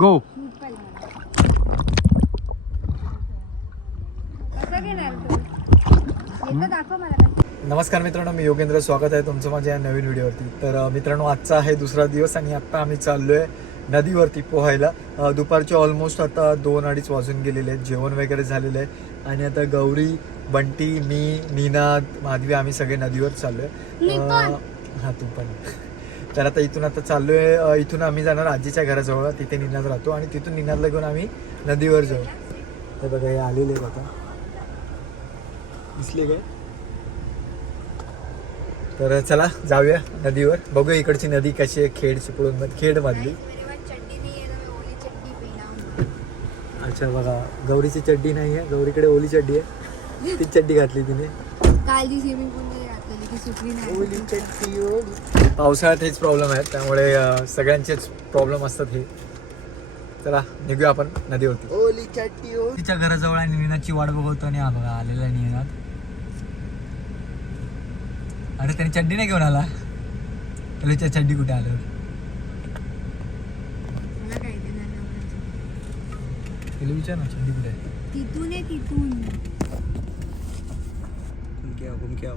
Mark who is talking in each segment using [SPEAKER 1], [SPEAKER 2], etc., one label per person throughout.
[SPEAKER 1] गो. नमस्कार मित्रांनो मी योगेंद्र. स्वागत आहे तुमचं माझ्या या नवीन व्हिडिओवरती. तर मित्रांनो आजचा आहे दुसरा दिवस आणि आत्ता आम्ही चाललो आहे नदीवरती पोहायला. दुपारचे ऑलमोस्ट आता दोन अडीच वाजून गेलेले आहेत. जेवण वगैरे झालेलं आहे. आणि आता गौरी बंटी मी निनाद माधवी आम्ही सगळे नदीवर चाललो आहे हां तू पण. तर आता इथून आता चाललो आहे इथून आम्ही जाणार आजीच्या घराजवळ. तिथे निनाद राहतो आणि तिथून निनादला घेऊन आम्ही नदीवर जाऊ. तर बघा हे आलेले आता. दिसले काय? तर चला जाऊया नदीवर. बघूया इकडची नदी कशी आहे खेड चिपळूण खेड मधली.
[SPEAKER 2] मेरे पास चड्डी नहीं तो मैं ओली चड्डी पहनाऊं
[SPEAKER 1] अच्छा बघा गौरीची चड्डी नाही आहे. गौरीकडे ओली चड्डी आहे. ती चड्डी घातली तिने.
[SPEAKER 2] काल जी स्विमिंग पूल मध्ये घातलेली ती सुटली नाही.
[SPEAKER 1] पावसाळ्यात हेच प्रॉब्लेम आहेत. त्यामुळे सगळ्यांचेच प्रॉब्लेम असतात हे. चला निघूया आपण नदीवरती.
[SPEAKER 3] ओली चट्टी ओ
[SPEAKER 1] तिच्या घराजवळ आणि निनाची वाट बघवतो आणि हा बघा आलेला आहे निनाद अरे त्याने चड्डी नाही घेऊन आला? त्याला त्या चड्डी कुठे आलं
[SPEAKER 2] मला काय देणार नवऱ्याचं.
[SPEAKER 1] त्याला विचार ना चड्डी कुठे आहे?
[SPEAKER 2] तिथून आहे तिथून.
[SPEAKER 3] घूम के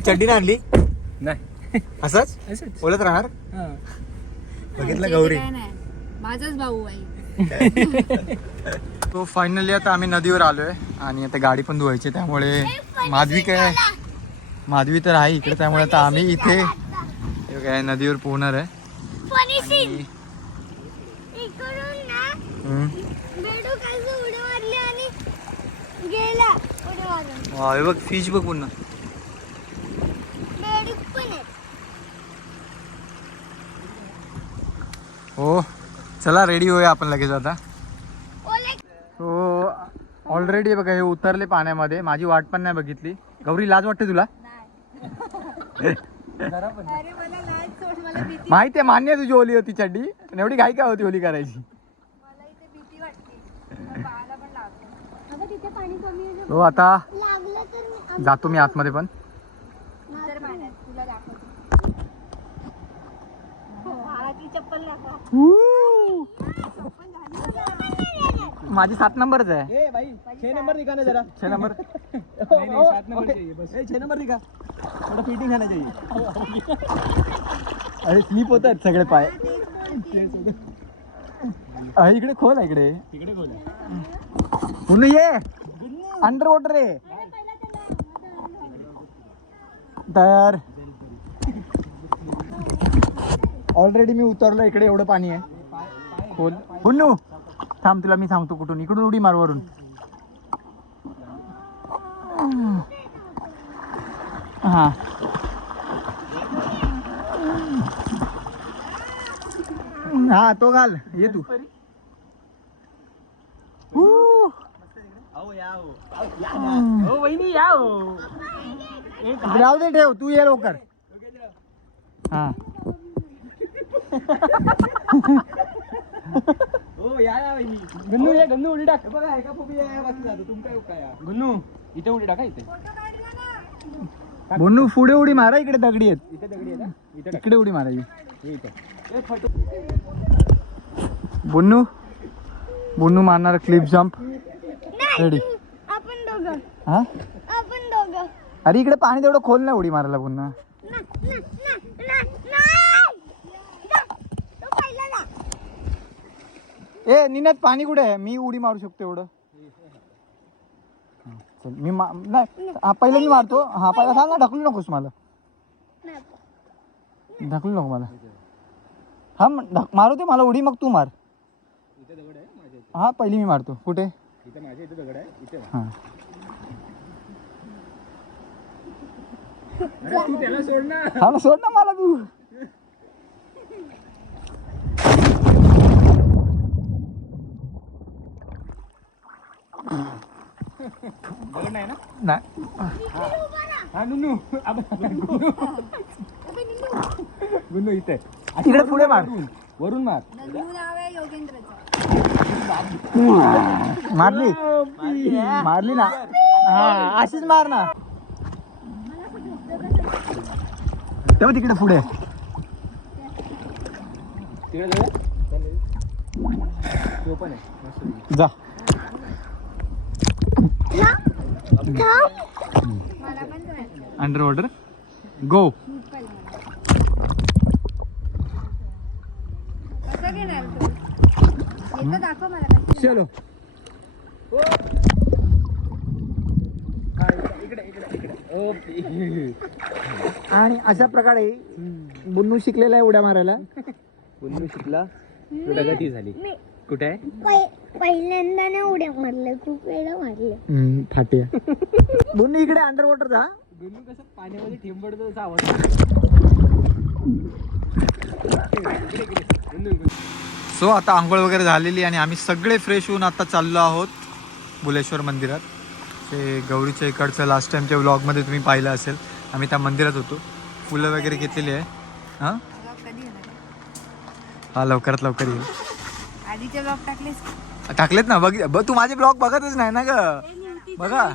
[SPEAKER 1] चड्डी नाही आणली?
[SPEAKER 3] नाही.
[SPEAKER 1] असंच?
[SPEAKER 3] असंच.
[SPEAKER 1] बोलत राहणार? बघितलं गौरी.
[SPEAKER 2] माझाच भाऊ आहे.
[SPEAKER 1] तो फायनली आता आम्ही नदीवर आलोय आणि आता गाडी पण धुवायची आहे, त्यामुळे माधवी काय माधवी तर आहे इकडे त्यामुळे आता आम्ही इथे हे काय नदीवर पोहणार आहे. आणि- हम्म. वा, हे बघ फिश बघ पुन्हा. हो चला रेडी होऊया आपण लगेच आता. हो ऑलरेडी बघा हे उतरले पाण्यामध्ये. माझी वाट पण नाही बघितली. गौरी लाज वाटते तुला?
[SPEAKER 2] अरे मला लाज सोड मला भीती.
[SPEAKER 1] माहिती आहे मान्य आहे तुझी ओली होती चड्डी. पण एवढी घाई काय होती ओली करायची
[SPEAKER 2] मला इथे भीती वाटते मला बाळाला पण लागतो अगं तिथे पाणी कमी आहे
[SPEAKER 1] हो आता जातो मी आतमध्ये पण. माझी सात नंबरच आहे.
[SPEAKER 3] ए भाई छह नंबर दिखाना जरा.
[SPEAKER 1] छे नंबर.
[SPEAKER 3] नहीं नहीं सात नंबर चाहिए बस. ए छह नंबर दिखा थोड़ा फिटिंग आना चाहिए.
[SPEAKER 1] अरे स्लीप होत आहेत सगळे पाय. अरे इकडे खोल आहे इकडे. पुन्हा ये. अंडर वॉटर आहे. तर ऑलरेडी मी उतरलो इकडे एवढं पाणी आहे. खोल. पुन्नू थांब तुला मी सांगतो कुठून. इकडून उडी मारवरून हां हा. हा तो घाल. ये तू.
[SPEAKER 3] आओ याओ ओ वहिनी याओ
[SPEAKER 1] राहू दे ठेव तू ये लवकर हा।
[SPEAKER 3] ओ या या वहिनी गन्नू ये गन्नू उडी टाक बघा एका फुबी या बसला जातो तुमच्या काय? गन्नू इथे उडी टाका इथे.
[SPEAKER 1] बोन्नू पुढे उडी मारा इकडे दगडी आहेत.
[SPEAKER 3] इथे दगडी आहे ना इथे टाक.
[SPEAKER 1] इकडे उडी मारायची.
[SPEAKER 3] हे इथे. ए फटो.
[SPEAKER 1] बोन्नू. बोन्नू मारणार क्लिप जम्प रेडी
[SPEAKER 2] आपण दोघं
[SPEAKER 1] हा?
[SPEAKER 2] आपण दोघं.
[SPEAKER 1] अरे इकडे पाणी तेवढं खोल नाही उडी मारायला पुन्हा. ए निनात पाणी कुठे आहे? मी उडी मारू शकतो एवढं. हा, चल मी मा- नाही हा पहिलं मी मारतो. हा पहिला सांग ना ढकलू नकोस मला. ढकलू नको मला. हा म- ढक- मारू दे मला उडी मग तू मार. हा पहिली मी मारतो. कुठे? हा.
[SPEAKER 3] तू त्याला सोड ना
[SPEAKER 1] हा ना सोड ना मला तू.
[SPEAKER 3] दगड नाही. ना
[SPEAKER 1] नाही
[SPEAKER 3] हा नुनू. अब गुन्नू गुन्नू इथे.
[SPEAKER 1] तिकडे पुढे मार.
[SPEAKER 3] वरून मार.
[SPEAKER 2] नंदू नाव आहे योगेंद्रचं
[SPEAKER 1] मारली. मारली ना. हा अशीच मार ना. तेव्हा तिकडे पुढे.
[SPEAKER 3] तिकडे जाऊया तो पण आहे मस्त
[SPEAKER 1] जा अंडर वॉटर गो
[SPEAKER 2] कसं
[SPEAKER 1] आणि अशा प्रकारे बुन्नू शिकलेला आहे उड्या मारायला.
[SPEAKER 3] पुन्हा शिकला प्रगती झाली. कुठे आहे?
[SPEAKER 4] पहिल्यांदा ना उड्या मारलं खूप वेळा मारलं
[SPEAKER 1] फाट्या बुन्नू इकडे अंडर वॉटर जा
[SPEAKER 3] गुन्नू कसं पाण्यामध्ये तसा आवाज
[SPEAKER 1] सो आता आंघोळ वगैरे झालेली आणि आम्ही सगळे फ्रेश होऊन आता चाललो आहोत बुलेश्वर मंदिरात. ते गौरीच्या इकडचं लास्ट टाइमच्या व्लॉगमध्ये तुम्ही पाहिलं असेल. आम्ही त्या मंदिरात होतो. फुलं वगैरे घेतलेली आहे. हां? हा लवकरात लवकर येईल.
[SPEAKER 2] आधीचे ब्लॉग टाकलेस का?
[SPEAKER 1] टाकलेत ना बघ ब- तू माझे ब्लॉग बघतच नाही ना ग. बघा.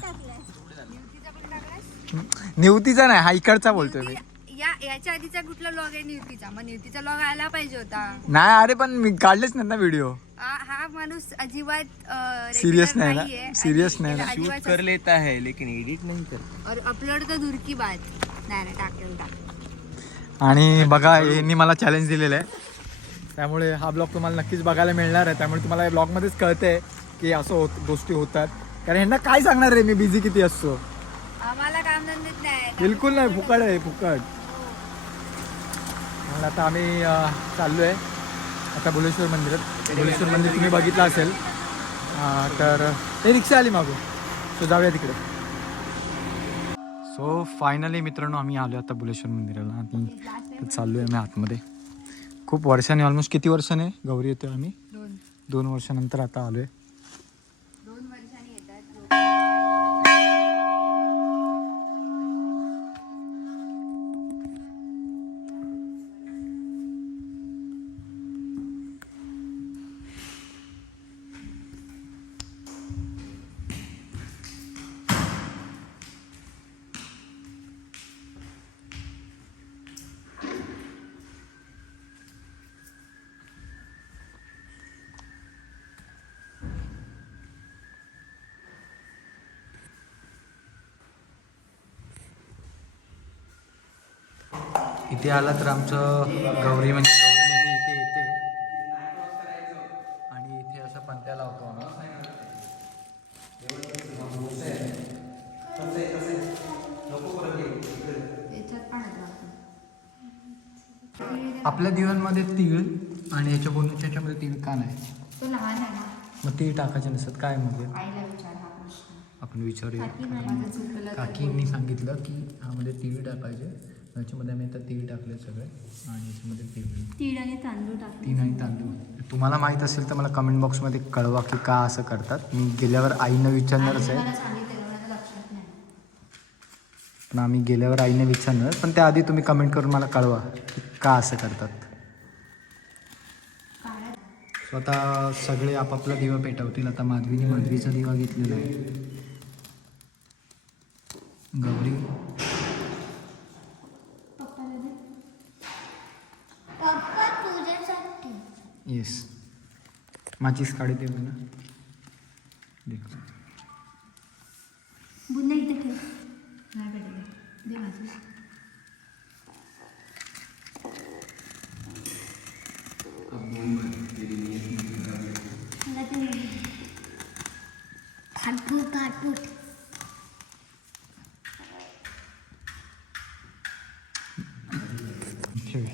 [SPEAKER 2] निवतीचा
[SPEAKER 1] नाही हा इकडचा बोलतोय मी.
[SPEAKER 2] या याच्या आधीचा कुठला ब्लॉग आहे निवतीचा मग निवतीचा ब्लॉग आला पाहिजे होता.
[SPEAKER 1] नाही अरे पण मी काढलेच नाही ना व्हिडिओ
[SPEAKER 2] हा हा माणूस अजिबात
[SPEAKER 1] Serious
[SPEAKER 2] regular
[SPEAKER 1] नाही ना? Serious नाही ना?
[SPEAKER 2] अजिबात
[SPEAKER 3] कर लेता है लेकिन एडिट नहीं कर
[SPEAKER 2] और अपलोड तर दूर की बात. नाही नाही टाकेल टाक.
[SPEAKER 1] आणि बघा यांनी मला चॅलेंज दिलेलं आहे. त्यामुळे हा ब्लॉग तुम्हाला नक्कीच बघायला मिळणार आहे. त्यामुळे तुम्हाला या ब्लॉगमध्येच कळतंय की असं होत गोष्टी होतात. कारण यांना काय सांगणार आहे? मी बिझी किती असतो?
[SPEAKER 2] आम्हाला काम धंदेच नाही.
[SPEAKER 1] बिलकुल नाही फुकट आहे फुकट. म्हणून आता आम्ही चाललो आहे आता बुलेश्वर मंदिरात. बुलेश्वर मंदिर तुम्ही बघितलं असेल. तर ते रिक्षा आली मागून सो जाऊया तिकडे. सो फायनली मित्रांनो आम्ही आलो आता बुलेश्वर मंदिराला आणि चाललो आहे आम्ही आतमध्ये. खूप वर्षांनी ऑलमोस्ट किती वर्षाने गौरी येतोय आम्ही?
[SPEAKER 2] दोन.
[SPEAKER 1] दोन वर्षानंतर आता आलो आहे इथे आला तर आमचं गौरी म्हणजे गौरी नेहमी इथे येते. आणि इथे असं पंत्या लावतो आम्ही. आपल्या दिव्यांमध्ये तीळ आणि याच्या बोलण्याच्या याच्यामध्ये तीळ का नाही?
[SPEAKER 2] तो लहान आहे ना.
[SPEAKER 1] मग तीळ टाकायचे नसतात. काय
[SPEAKER 2] प्रश्न.
[SPEAKER 1] आपण विचारूया. काकींनी सांगितलं की ह्यामध्ये तीळ टाकायचे. याच्यामध्ये आम्ही आता तीळ टाकले सगळे. आणि याच्यामध्ये तीळ.
[SPEAKER 4] तीळ आणि तांदूळ टाकले
[SPEAKER 1] तीन आणि तांदूळ. तुम्हाला माहीत असेल तर मला कमेंट बॉक्समध्ये कळवा की का असं करतात. मी गेल्यावर आईनं विचारणारच आहे. पण आम्ही गेल्यावर आईने विचारणार. पण त्याआधी तुम्ही कमेंट करून मला कळवा की का असं करतात. सो आता सगळे आपापला दिवा पेटवतील. आता माधवीने माधवीचा दिवा घेतलेला आहे. गौरी? येस माझीच काढी दे मला देख.
[SPEAKER 4] बुन्हा इथे ठेव.
[SPEAKER 2] नाही भेटले दे माझं
[SPEAKER 4] मला ते खाटपूट खाटपूट
[SPEAKER 1] ठेव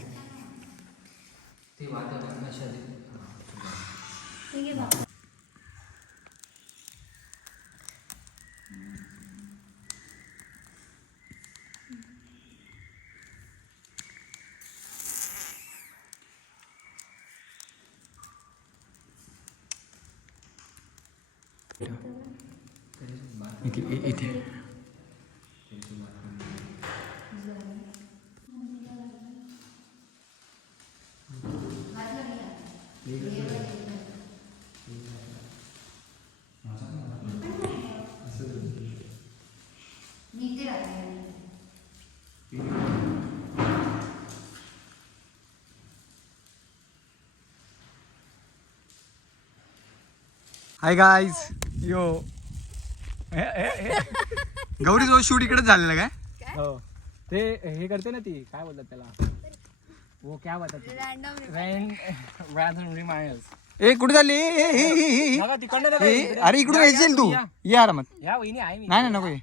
[SPEAKER 4] ठीक आहे बाबा
[SPEAKER 1] इथे इ- इथे हाय गाईज यो गौरी जो शूट इकडेच झालेला काय?
[SPEAKER 3] हो. ते हे करते ना ती. काय बोलतात त्याला? वो क्या बोलतात
[SPEAKER 1] ए कुठे झाली अरे इकडून येशील तू. ये. आरामात
[SPEAKER 3] या वहिनी आहे मी.
[SPEAKER 1] नाही नाही नको ये.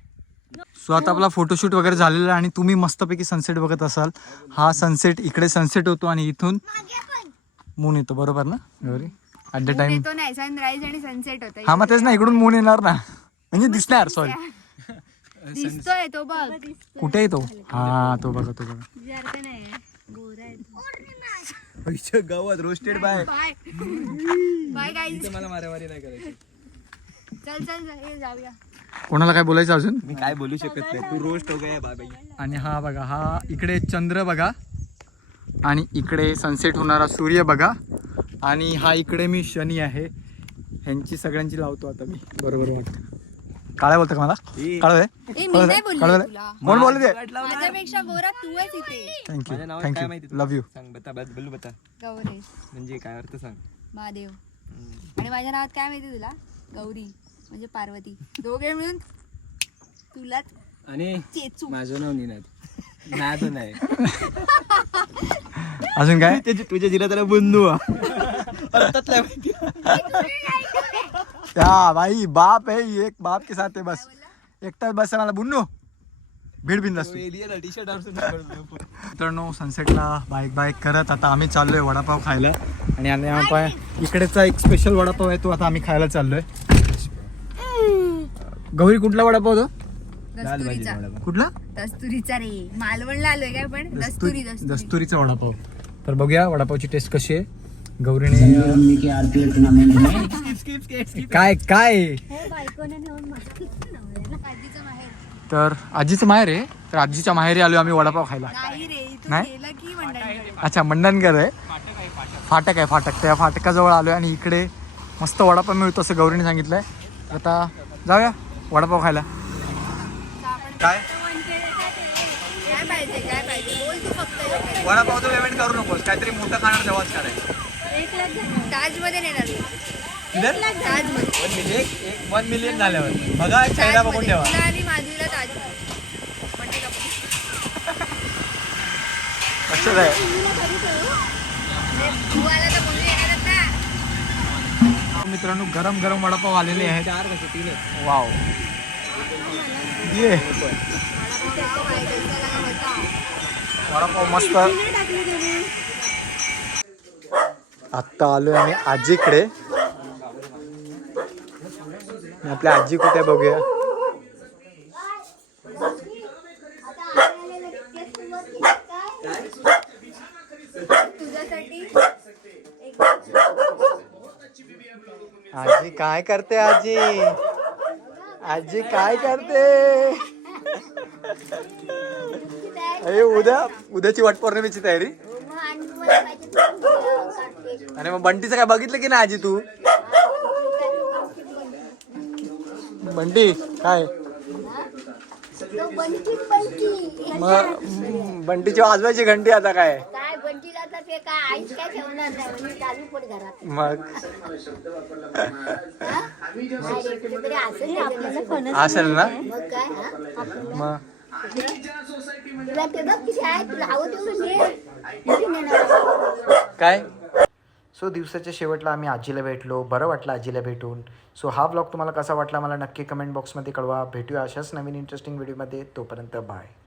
[SPEAKER 1] सो आता आपला फोटोशूट वगैरे झालेला आहे आणि तुम्ही मस्तपैकी सनसेट बघत असाल. हा सनसेट इकडे सनसेट होतो आणि इथून मून येतो. बरोबर ना गौरी? ऍट द टाइम
[SPEAKER 2] येतो नाही सनराईज आणि सनसेट होता.
[SPEAKER 1] हा मग तेच ना इकडून मून येणार ना. म्हणजे दिसणार सॉरी
[SPEAKER 2] दिसतोय तो बघ.
[SPEAKER 1] कुठे येतो हा तो बघा तो बघा.
[SPEAKER 2] विचारते नाही गोरा आहे
[SPEAKER 3] गावात roasted bye
[SPEAKER 2] bye bye guys
[SPEAKER 3] मला मारामारी नाही करायची.
[SPEAKER 2] चल चल चल, ये जाऊया.
[SPEAKER 1] कोणाला काय बोलायचं अजून?
[SPEAKER 3] मी काय बोलू शकत नाही. तू रोस्ट हो गया
[SPEAKER 1] आणि हा बघा हा इकडे चंद्र बघा. आणि इकडे सनसेट होणारा सूर्य बघा. आणि हा इकडे मी शनी आहे. ह्यांची सगळ्यांची लावतो आता मी. बरोबर वाटतं. काळ्या बोलतं का मला? काळं
[SPEAKER 2] तुला.
[SPEAKER 1] कोण बोलले ते
[SPEAKER 2] माझ्यापेक्षा गोरा तू आहेस इथे.
[SPEAKER 1] थँक्यू
[SPEAKER 3] माझं नाव काय
[SPEAKER 1] थँक्यू
[SPEAKER 3] माहिती
[SPEAKER 1] लव्ह यू
[SPEAKER 3] सांग बता बत बोलू बता.
[SPEAKER 2] गौरेश
[SPEAKER 3] म्हणजे काय? अर्थ सांग.
[SPEAKER 2] महादेव. आणि माझ्या नावात काय माहिती तुला? गौरी. म्हणजे पार्वती. दोघे मिळून तुलाच
[SPEAKER 3] आणि
[SPEAKER 2] चेचू.
[SPEAKER 3] माझं नाव निनाद. नाद नाही.
[SPEAKER 1] अजून काय?
[SPEAKER 3] तुझ्या जिला त्याला बंधू
[SPEAKER 1] त्या भाई बाप है एक बाप के साथ है बस. एकटाच बस मला बुन्नू. भीड बिंद असतो
[SPEAKER 3] टी शर्ट
[SPEAKER 1] मित्रांनो सनसेटला बाईक बाईक करत आता आम्ही चाललोय वडापाव खायला. आणि आपण इकडेचा एक स्पेशल वडापाव आहे तो आता आम्ही खायला चाललोय. गौरी कुठला वडापाव तो?
[SPEAKER 2] दस्तुरीचा.
[SPEAKER 1] कुठला?
[SPEAKER 2] दस्तुरीचा रे. मालवणला आलोय काय पण? दस्तुरी दस्तुरी.
[SPEAKER 1] दस्तुरीचा वडापाव. तर बघूया वडापावची टेस्ट कशी आहे. गौरीने काय काय?
[SPEAKER 2] आजीचं माहेर.
[SPEAKER 1] तर आजीचं माहेर आहे. तर आजीच्या माहेरी आलो आम्ही वडापाव खायला.
[SPEAKER 2] नाही
[SPEAKER 1] अच्छा मंडणकर आहे. फाटक आहे फाटक. त्या फाटकाजवळ आलोय आणि इकडे मस्त वडापाव मिळतो असं गौरीने सांगितलंय. तर आता जाऊया वडापाव खायला. काय?
[SPEAKER 2] काय पाहिजे काय पाहिजे? बोल तू फक्त
[SPEAKER 1] वडापावचं पेमेंट करू नकोस. काहीतरी मोठं खाणार जेव्हाच करायचं
[SPEAKER 2] ताजमध्ये नेणार ताजमध्ये
[SPEAKER 1] एक एक वन मिलियन झाल्यावर. बघा चेहरा बघून ठेवा.
[SPEAKER 2] तुला आणि ताज. म्हणजे
[SPEAKER 1] लक्षात आहे
[SPEAKER 2] तू आला तर मुली येणारच ना
[SPEAKER 1] मित्रांनो गरम गरम वडापाव आलेले आहेत.
[SPEAKER 3] चार कसे? तीन आहेत.
[SPEAKER 1] वाव. ये. वडापाव मस्त. आत्ता आलोय आम्ही आजीकडे. आपल्या आजी कुठे बघूया? आजी काय करते आजी? आजी काय करते? अरे उद्या उद्याची वटपौर्णिमेची तयारी. आणि मग बंटीचं काय बघितलं की नाही आजी तू? बंटी काय? मग बंटीची वाजवायची घंटी आता काय?
[SPEAKER 4] म्हणजे
[SPEAKER 1] मग?
[SPEAKER 4] असेल
[SPEAKER 1] ना?
[SPEAKER 4] मग
[SPEAKER 1] काय? सो दिवसाच्या शेवटला आम्ही आजीला भेटलो बरं वाटलं आजीला भेटून. सो हा ब्लॉग तुम्हाला कसा वाटला मला नक्की कमेंट बॉक्समध्ये कळवा. भेटूया अशाच नवीन इंटरेस्टिंग व्हिडिओमध्ये तोपर्यंत बाय